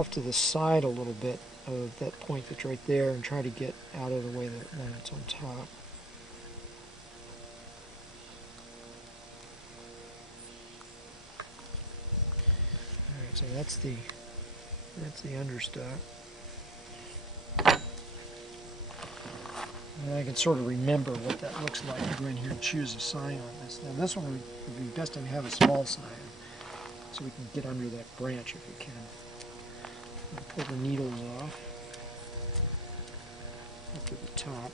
off to the side a little bit of that point that's right there and try to get out of the way that when it's on top. Alright, so that's the understock. And I can sort of remember what that looks like. I go in here and choose a sign on this. Now this one would be best to have a small sign so we can get under that branch if we can. Pull the needles off up to the top.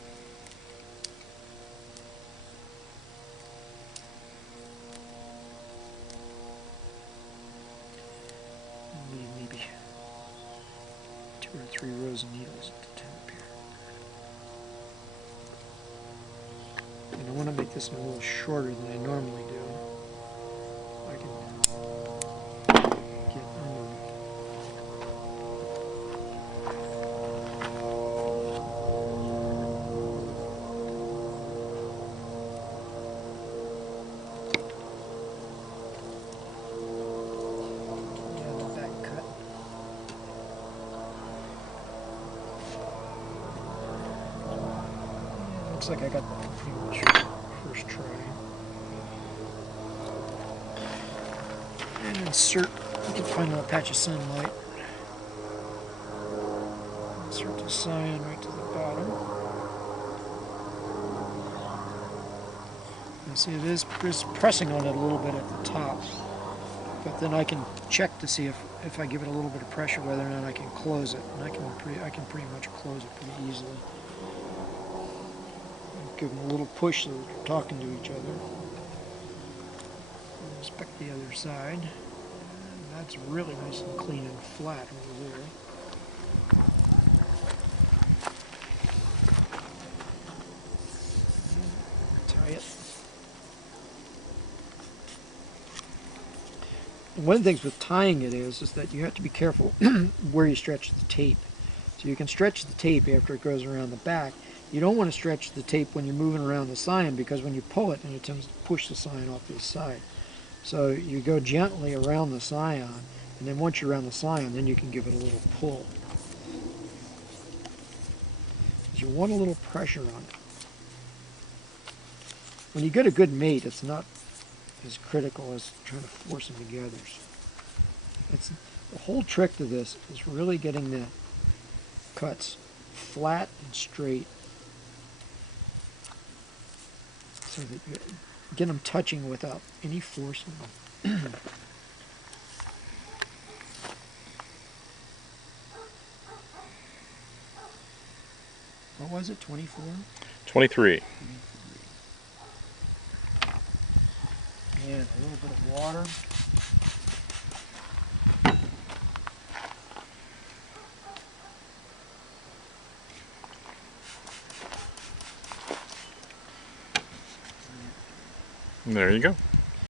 Leave maybe 2 or 3 rows of needles at the top here. And I want to make this a little shorter than I normally do. I can get under. Yeah, the back cut. Yeah, looks like I got that pretty much first try. And insert, you can find a patch of sunlight. Insert the cyan right to the bottom. And see, it is pressing on it a little bit at the top. But then I can check to see if I give it a little bit of pressure whether or not I can close it. And I can pretty much close it pretty easily. Give them a little push so that they're talking to each other. Inspect the other side. And that's really nice and clean and flat over there. Tie it. And one of the things with tying it is that you have to be careful where you stretch the tape. So you can stretch the tape after it goes around the back. You don't want to stretch the tape when you're moving around the sign because when you pull it, it tends to push the sign off to the side. So you go gently around the scion, and then once you're around the scion, then you can give it a little pull. Because you want a little pressure on it. When you get a good mate, it's not as critical as trying to force them together. It's the whole trick to this is really getting the cuts flat and straight so that you get them touching without any force in them. What was it, 24? 23. And a little bit of water. There you go.